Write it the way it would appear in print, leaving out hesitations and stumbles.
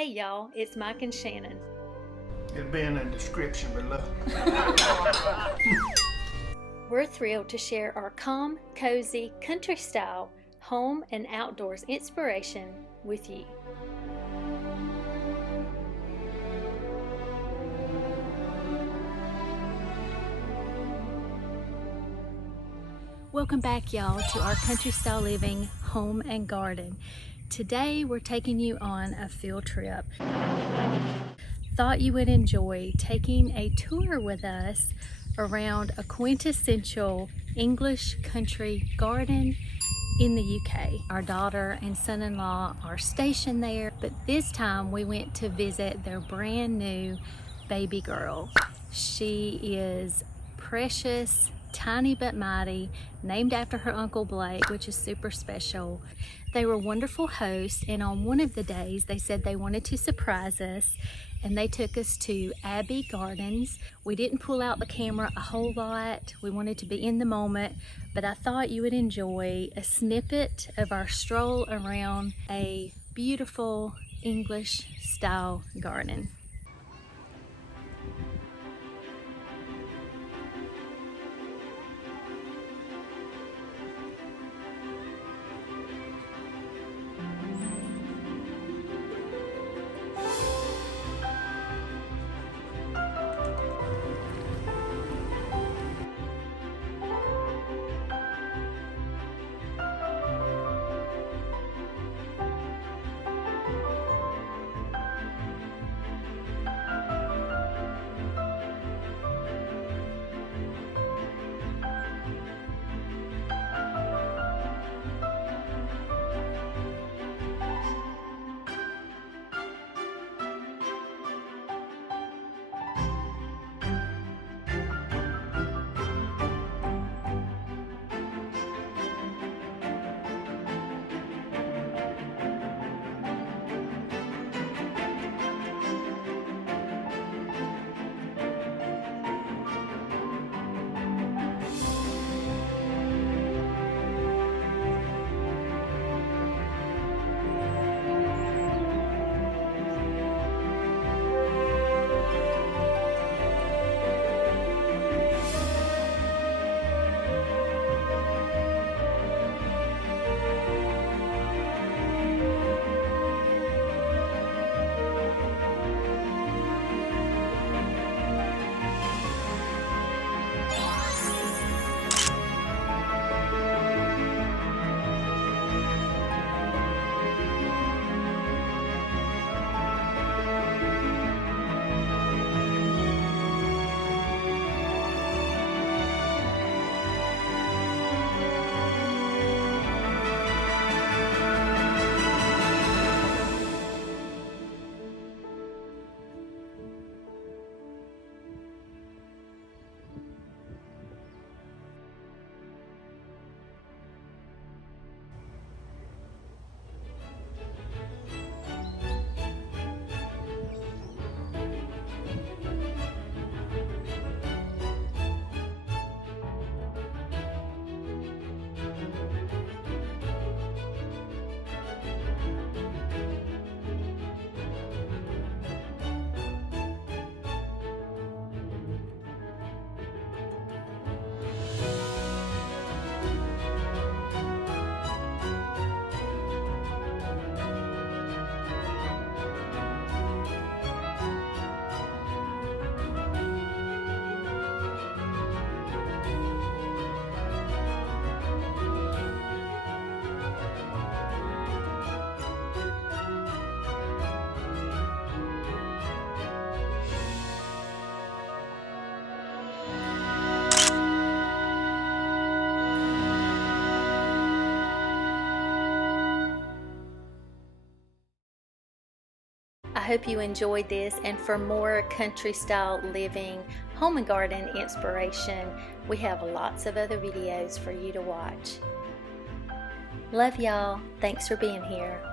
Hey y'all, it's Mike and Shannon. It'll be in the description below. We're thrilled to share our calm, cozy, country-style, home and outdoors inspiration with you. Welcome back, y'all, to our country-style living home and garden. Today, we're taking you on a field trip. Thought you would enjoy taking a tour with us around a quintessential English country garden in the UK. Our daughter and son-in-law are stationed there, but this time we went to visit their brand new baby girl. She is precious, tiny but mighty, named after her Uncle Blake, which is super special. They were wonderful hosts, and on one of the days they said they wanted to surprise us, and they took us to Abbey Gardens. We didn't pull out the camera a whole lot. We wanted to be in the moment, but I thought you would enjoy a snippet of our stroll around a beautiful English style garden. I hope you enjoyed this, and for more country style living, home and garden inspiration, we have lots of other videos for you to watch. Love y'all. Thanks for being here.